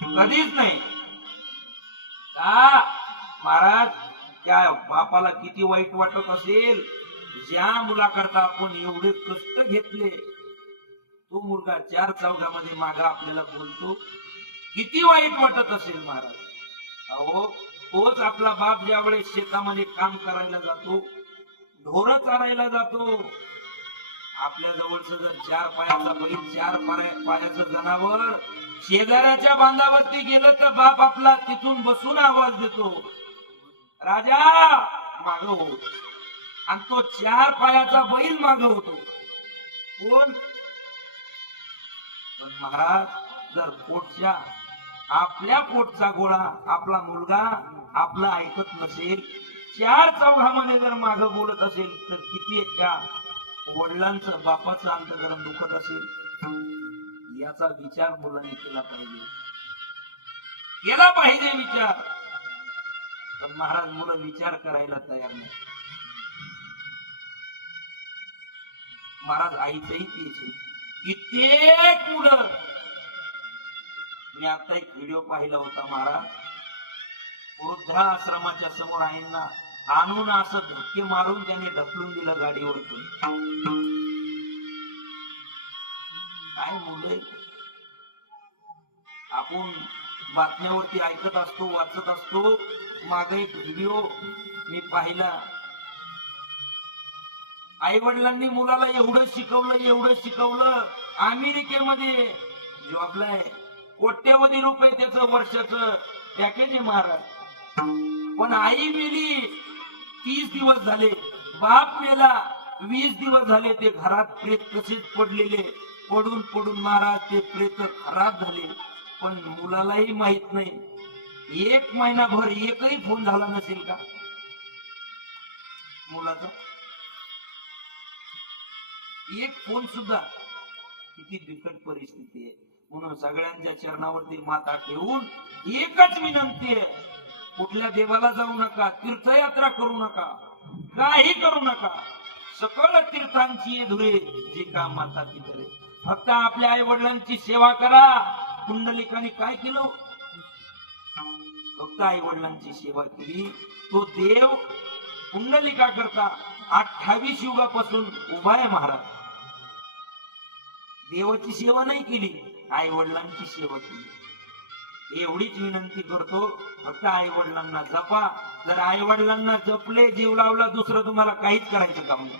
कधीच नाही का महाराज. त्या बापाला किती वाईट वाटत असेल, ज्या मुलाकरता आपण एवढे कष्ट घेतले, तो मुलगा चार चौघामध्ये मागा आपल्याला बोलतो, किती वाईट वाटत असेल महाराज. अहो तोच आपला बाप ज्यावेळेस शेतामध्ये काम करायला जातो, ढोरं चारायला जातो, आपल्या जवळच जर चार पायाचा बैल, चार पायाचं जनावर शेजाऱ्याच्या बांधावरती गेलं तर बाप आपला तिथून बसून आवाज देतो, राजा माग हो. आणि तो चार पायाचा बैल माग होतो. कोण? पण महाराज जर पोटच्या, आपल्या पोटचा गोळा आपला मुलगा आपलं ऐकत नसेल, चार चौघामध्ये जर माग बोलत असेल, तर किती त्या वडिलांचं बापाचं अंतःकरण दुखत असेल. याचा विचार मुलांनी केला पाहिजे विचार. पण महाराज मुलं विचार करायला तयार नाही. महाराज आईचंही तेच आहे. कित्येक मुलं, मी आता एक व्हिडिओ पाहिला होता महाराज, वृद्धाश्रमाच्या समोर आईंना आणून असं धक्के मारून त्यांनी ढकलून दिलं गाडीवरतून. काय मुलं, आपण बातम्यावरती ऐकत असतो, वाचत असतो. मागे एक व्हिडिओ मी पाहिला, आई वडिलांनी मुलाला एवढं शिकवलं, अमेरिकेमध्ये जॉबला आहे, कोट्यवधी रुपये त्याचं वर्षाचं पॅकेज आहे महाराज. पण आई मेली 30 दिवस झाले, बाप मेला 20 दिवस झाले, ते घरात प्रेत तसेच पडलेले, पडून पडून महाराज ते प्रेत खराब झाले. पण मुलालाही माहित नाही, एक महिनाभर एकही फोन झाला नसेल का मुलाचा, एक फोन सुद्धा. किती बिकट परिस्थिती आहे. म्हणून सगळ्यांच्या चरणावरती माथा ठेवून एकच विनंती आहे, कुठल्या देवाला जाऊ नका, तीर्थयात्रा करू नका, काही करू नका. सकल तीर्थांची धुरे जे काम माता ती करे. फक्त आपल्या आई वडिलांची सेवा करा. पुंडलिकाने काय केलं? फक्त आई वडिलांची सेवा केली. तो देव पुंडलिका करता 28 युगापासून उभा आहे महाराज. देवाची सेवा नाही केली, आई वडिलांची सेवा केली. एवढीच विनंती करतो, फक्त आई वडिलांना जपा. जर आई वडिलांना जपले, जीव लावला, दुसरं तुम्हाला काहीच करायचं काम नाही.